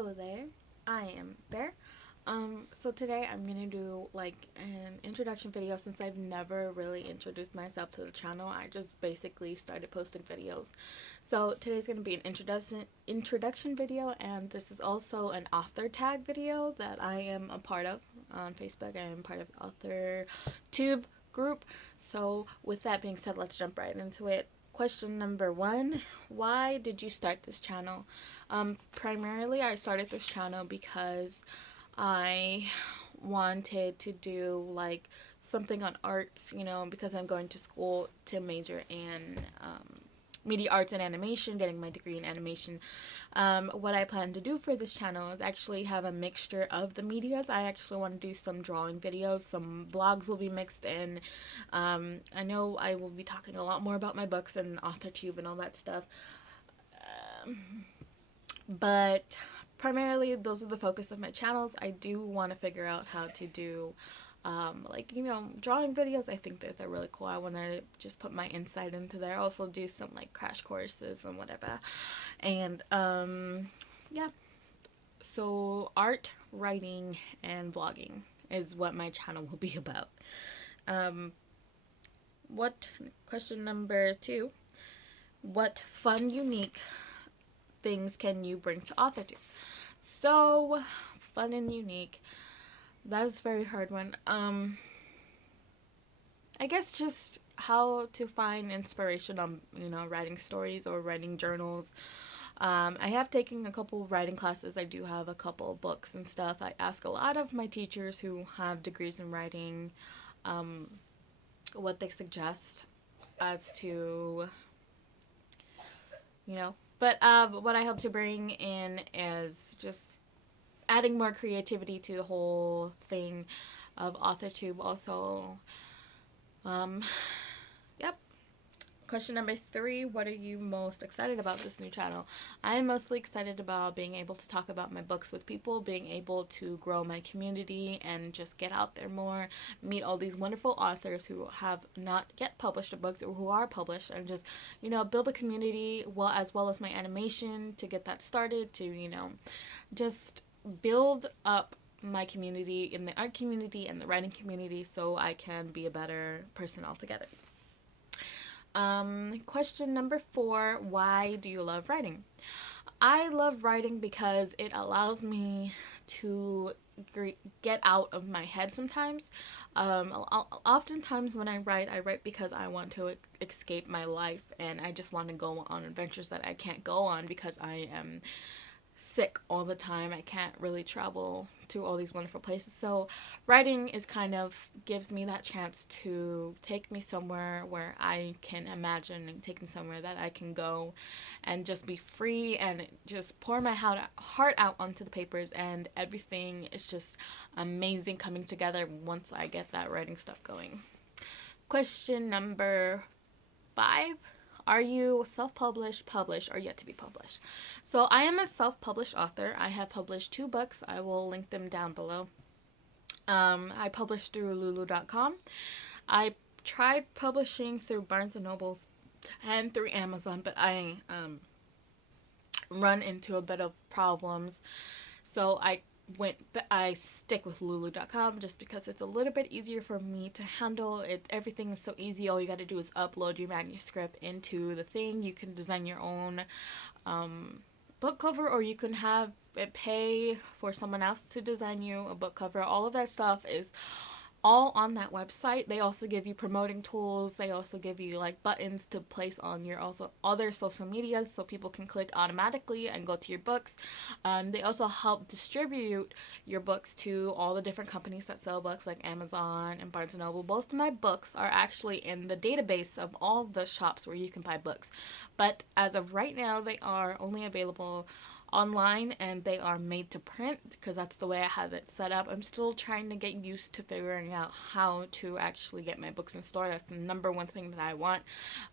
Hello there, I am Bear. So today I'm gonna do like an introduction video since I've never really introduced myself to the channel. I just basically started posting videos. So today's gonna be an introduction video, and this is also an author tag video that I am a part of on Facebook. I am part of the author tube group. So with that being said, let's jump right into it. Question number 1, why did you start this channel? Primarily I started this channel because I wanted to do like something on arts, because I'm going to school to major in media arts and animation, getting my degree in animation. What I plan to do for this channel is actually have a mixture of the medias. I actually want to do some drawing videos, some vlogs will be mixed in. I know I will be talking a lot more about my books and AuthorTube and all that stuff. But primarily those are the focus of my channels. I do want to figure out how to do drawing videos. I think that they're really cool. I want to just put my insight into there. Also do some like crash courses and whatever. And yeah, so art, writing, and vlogging is what my channel will be about. Question number 2, what fun, unique things can you bring to AuthorTube? So fun and unique, that's a very hard one. I guess just how to find inspiration on writing stories or writing journals. I have taken a couple writing classes. I do have a couple books and stuff. I ask a lot of my teachers who have degrees in writing what they suggest as to but what I hope to bring in is just adding more creativity to the whole thing of AuthorTube. Also, yep. Question number 3, what are you most excited about this new channel? I'm mostly excited about being able to talk about my books with people, being able to grow my community and just get out there more, meet all these wonderful authors who have not yet published their books or who are published, and just, build a community as well as my animation to get that started, to, just build up my community in the art community and the writing community so I can be a better person altogether. Question number 4, why do you love writing? I love writing because it allows me to get out of my head sometimes. Oftentimes when I write because I want to escape my life, and I just want to go on adventures that I can't go on because I am sick all the time. I can't really travel to all these wonderful places. So writing is kind of gives me that chance to take me somewhere where I can imagine, and take me somewhere that I can go and just be free and just pour my heart out onto the papers, and everything is just amazing coming together once I get that writing stuff going. Question number 5. Are you self-published, published, or yet to be published? So I am a self-published author. I have published 2 books. I will link them down below. I published through lulu.com. I tried publishing through Barnes & Nobles and through Amazon, but I run into a bit of problems. So I stick with lulu.com just because it's a little bit easier for me to handle. Everything is so easy. All you got to do is upload your manuscript into the thing. You can design your own book cover, or you can have it pay for someone else to design you a book cover. All of that stuff is all on that website. They also give you promoting tools. They also give you like buttons to place on your also other social medias so people can click automatically and go to your books. They also help distribute your books to all the different companies that sell books like Amazon and Barnes & Noble. Most of my books are actually in the database of all the shops where you can buy books, but as of right now they are only available online, and they are made to print because that's the way I have it set up. I'm still trying to get used to figuring out how to actually get my books in store. That's the number one thing that I want.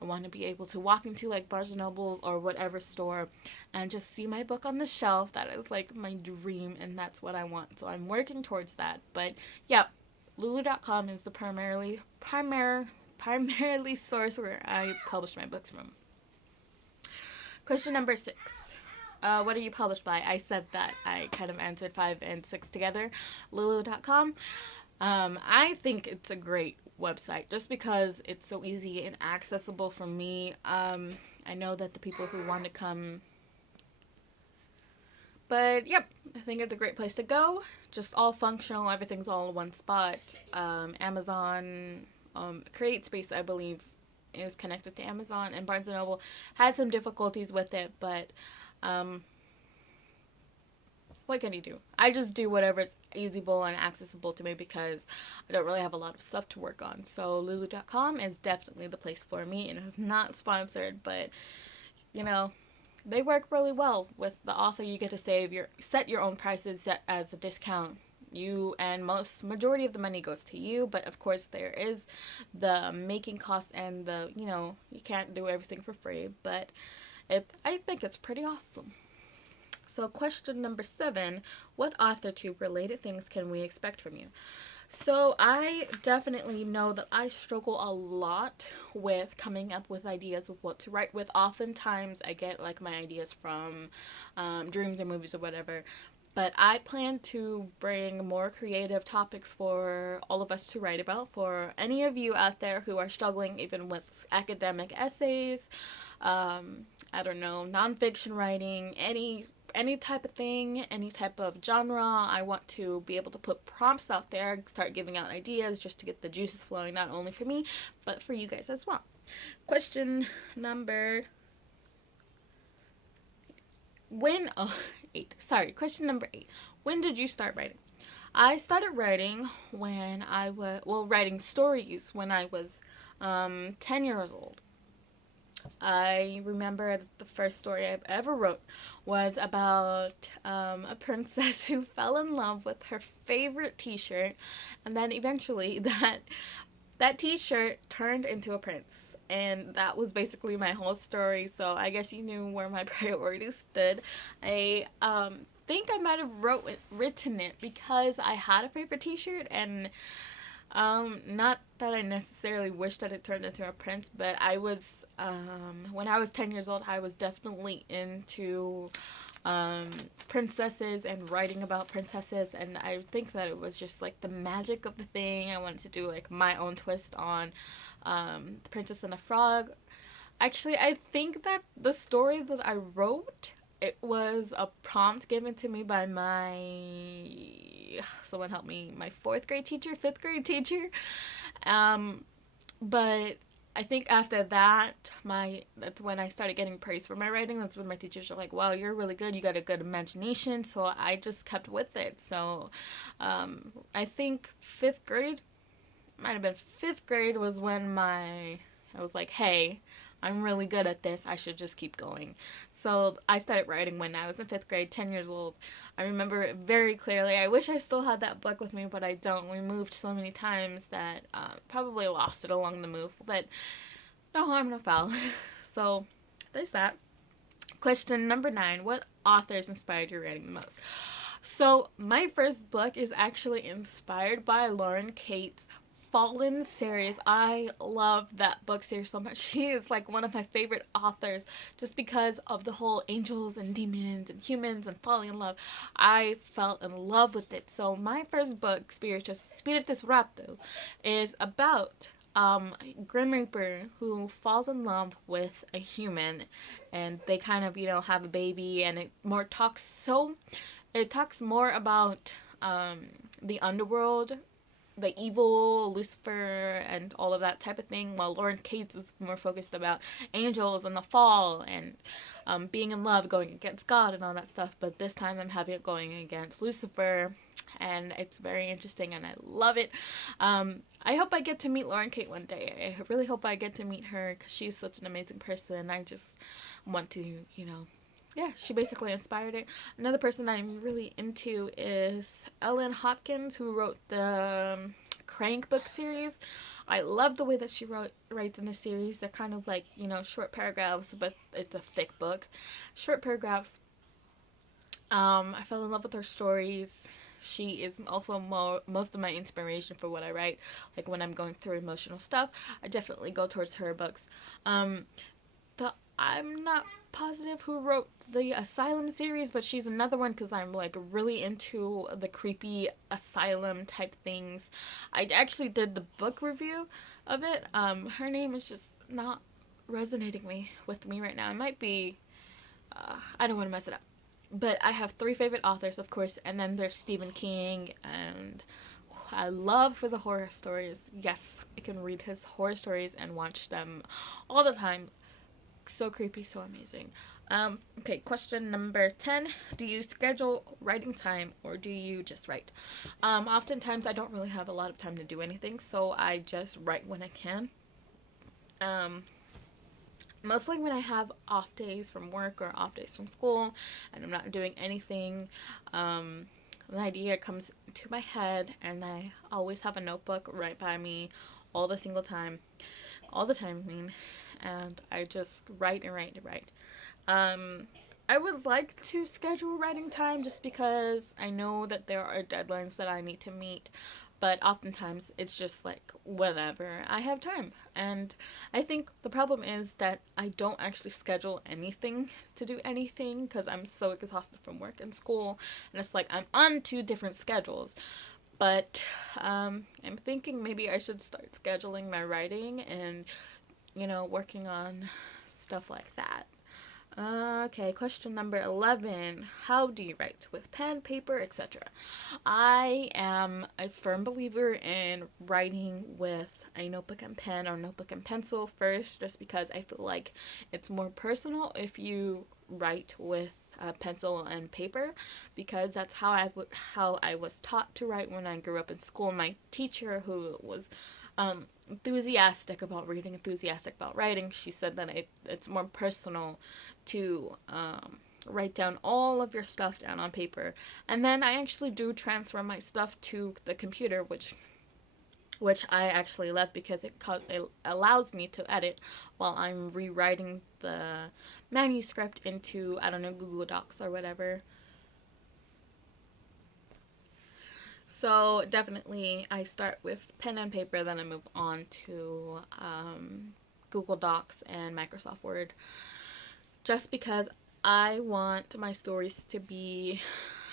I want to be able to walk into like Barnes & Nobles or whatever store and just see my book on the shelf. That is like my dream, and that's what I want. So I'm working towards that. But yeah, lulu.com is the primarily source where I publish my books from. Question number 6. What are you published by? I said that. I kind of answered 5 and 6 together. Lulu.com. I think it's a great website just because it's so easy and accessible for me. I know that the people who want to come. But yep, I think it's a great place to go. Just all functional, everything's all in one spot. Amazon, CreateSpace, I believe, is connected to Amazon, and Barnes and Noble had some difficulties with it, but what can you do? I just do whatever's easyable and accessible to me because I don't really have a lot of stuff to work on. So Lulu.com is definitely the place for me, and it's not sponsored, but you know, they work really well with the author. You get to set your own prices set as a discount. You and majority of the money goes to you, but of course there is the making costs and the you can't do everything for free, but I think it's pretty awesome. So question number 7, what author tube related things can we expect from you? So I definitely know that I struggle a lot with coming up with ideas of what to write with. Oftentimes I get like my ideas from dreams or movies or whatever. But I plan to bring more creative topics for all of us to write about. For any of you out there who are struggling even with academic essays, I don't know, nonfiction writing, any type of thing, any type of genre. I want to be able to put prompts out there, start giving out ideas just to get the juices flowing, not only for me, but for you guys as well. Question number 8. Sorry, question number 8. When did you start writing? I started writing when I was, writing stories when I was 10 years old. I remember the first story I ever wrote was about a princess who fell in love with her favorite t-shirt, and then eventually that t-shirt turned into a prince, and that was basically my whole story. So I guess you knew where my priorities stood. I think I might have written it because I had a favorite t-shirt, and not that I necessarily wished that it turned into a prince, but I was when I was 10 years old, I was definitely into princesses and writing about princesses, and I think that it was just like the magic of the thing. I wanted to do like my own twist on The Princess and the Frog. Actually, I think that the story that I wrote, it was a prompt given to me by someone help me, my 5th grade teacher. But I think after that, that's when I started getting praise for my writing. That's when my teachers were like, wow, you're really good. You got a good imagination. So I just kept with it. So I think 5th grade, might have been 5th grade was when I was like, hey, I'm really good at this. I should just keep going. So I started writing when I was in 5th grade, 10 years old. I remember it very clearly. I wish I still had that book with me, but I don't. We moved so many times that probably lost it along the move. But no harm, no foul. So there's that. Question number 9. What authors inspired your writing the most? So my first book is actually inspired by Lauren Kate's Fallen series. I love that book series so much. She is like one of my favorite authors just because of the whole angels and demons and humans and falling in love. I fell in love with it. So my first book, Spiritus Rapto, is about Grim Reaper who falls in love with a human, and they kind of have a baby, and it talks more about the underworld, the evil, Lucifer, and all of that type of thing, while Lauren Cates was more focused about angels and the fall and being in love, going against God and all that stuff. But this time I'm having it going against Lucifer, and it's very interesting, and I love it. I hope I get to meet Lauren Kate one day. I really hope I get to meet her because she's such an amazing person. I just want to, yeah, she basically inspired it. Another person that I'm really into is Ellen Hopkins, who wrote the Crank book series. I love the way that she writes in the series. They're kind of like, short paragraphs, but it's a thick book. Short paragraphs. I fell in love with her stories. She is also most of my inspiration for what I write. Like when I'm going through emotional stuff, I definitely go towards her books. The I'm not positive who wrote the Asylum series, but she's another one because I'm like really into the creepy asylum type things. I actually did the book review of it. Her name is just not resonating with me right now. It might be, I don't want to mess it up. But I have three favorite authors, of course, and then there's Stephen King, and I love for the horror stories. Yes, I can read his horror stories and watch them all the time. So creepy, so amazing. Okay, question number 10. Do you schedule writing time or do you just write? Oftentimes, I don't really have a lot of time to do anything, so I just write when I can. Um, Mostly when I have off days from work or off days from school and I'm not doing anything, the idea comes to my head and I always have a notebook right by me all the time, I mean, and I just write and write and write. Um, I would like to schedule writing time just because I know that there are deadlines that I need to meet, but oftentimes it's just like whatever. I have time. And I think the problem is that I don't actually schedule anything to do anything because I'm so exhausted from work and school, and it's like I'm on two different schedules. But I'm thinking maybe I should start scheduling my writing and, working on stuff like that. Okay, question number 11. How do you write? With pen, paper, etc. I am a firm believer in writing with a notebook and pen or notebook and pencil first, just because I feel like it's more personal if you write with pencil and paper, because that's how I was taught to write when I grew up in school. My teacher, who was enthusiastic about reading, enthusiastic about writing, she said that it's more personal to write down all of your stuff down on paper. And then I actually do transfer my stuff to the computer, which I actually love because it allows me to edit while I'm rewriting the manuscript into, I don't know, Google Docs or whatever. So definitely I start with pen and paper, then I move on to Google Docs and Microsoft Word, just because I want my stories to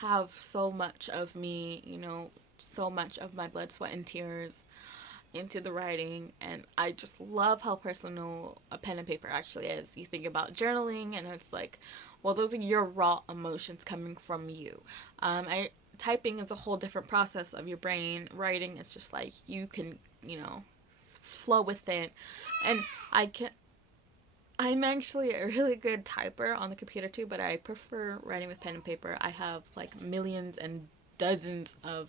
have so much of me, so much of my blood, sweat, and tears into the writing, and I just love how personal a pen and paper actually is. You think about journaling and it's like, well, those are your raw emotions coming from you. Typing is a whole different process of your brain. Writing is just like you can, flow with it. And I'm actually a really good typer on the computer too, but I prefer writing with pen and paper. I have like millions and dozens of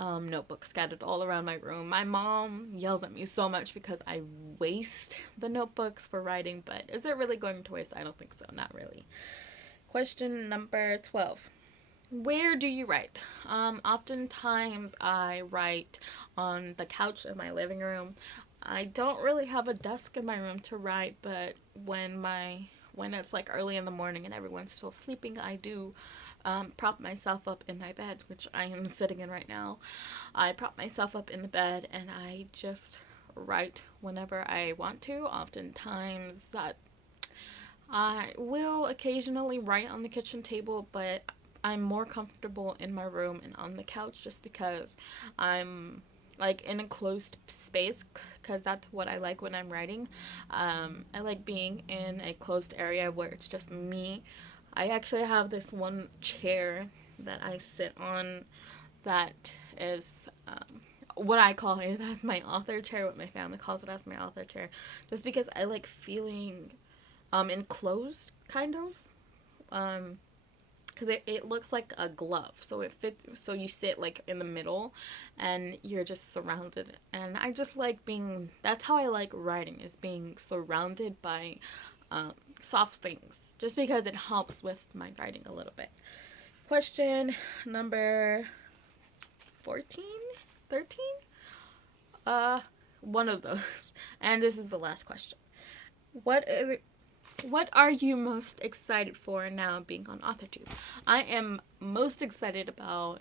notebooks scattered all around my room. My mom yells at me so much because I waste the notebooks for writing, but is it really going to waste? I don't think so. Not really. Question number 12. Where do you write? Oftentimes I write on the couch in my living room. I don't really have a desk in my room to write, but when it's like early in the morning and everyone's still sleeping, I do prop myself up in my bed, which I am sitting in right now. I prop myself up in the bed and I just write whenever I want to. Oftentimes that I will occasionally write on the kitchen table, but I'm more comfortable in my room and on the couch just because I'm like in a closed space, because that's what I like when I'm writing. I like being in a closed area where it's just me. I actually have this one chair that I sit on that is what I call it as my author chair, what my family calls it as my author chair, just because I like feeling enclosed, kind of. Because it looks like a glove, so it fits, so you sit like in the middle and you're just surrounded, and I just like that's how I like writing, is being surrounded by soft things, just because it helps with my writing a little bit. Question number 14, 13, one of those, and this is the last question. What are you most excited for now being on AuthorTube? I am most excited about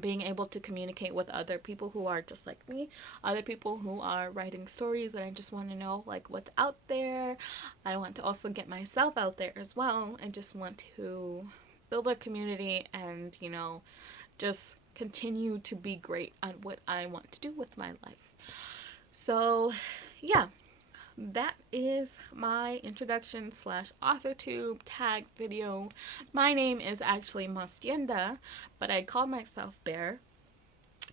being able to communicate with other people who are just like me, other people who are writing stories, and I just want to know like what's out there. I want to also get myself out there as well. I just want to build a community and, just continue to be great at what I want to do with my life. So, yeah, that is my introduction slash authortube tag video. My name is actually Mastienda, but I call myself Bear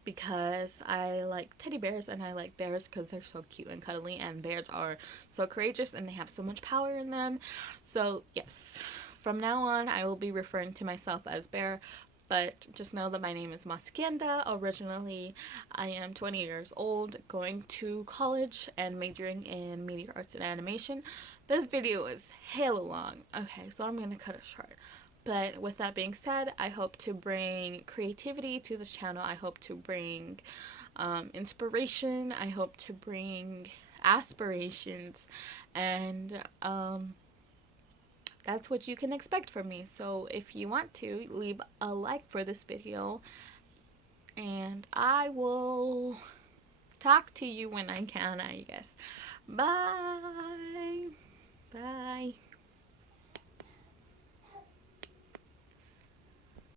because I like teddy bears, and I like bears because they're so cute and cuddly, and bears are so courageous and they have so much power in them. So, yes, from now on, I will be referring to myself as Bear, but just know that my name is Mastienda. Originally, I am 20 years old, going to college and majoring in media arts and animation. This video is hella long. Okay, so I'm going to cut it short. But with that being said, I hope to bring creativity to this channel. I hope to bring inspiration. I hope to bring aspirations. And that's what you can expect from me. So if you want to, leave a like for this video. And I will talk to you when I can, I guess. Bye. Bye.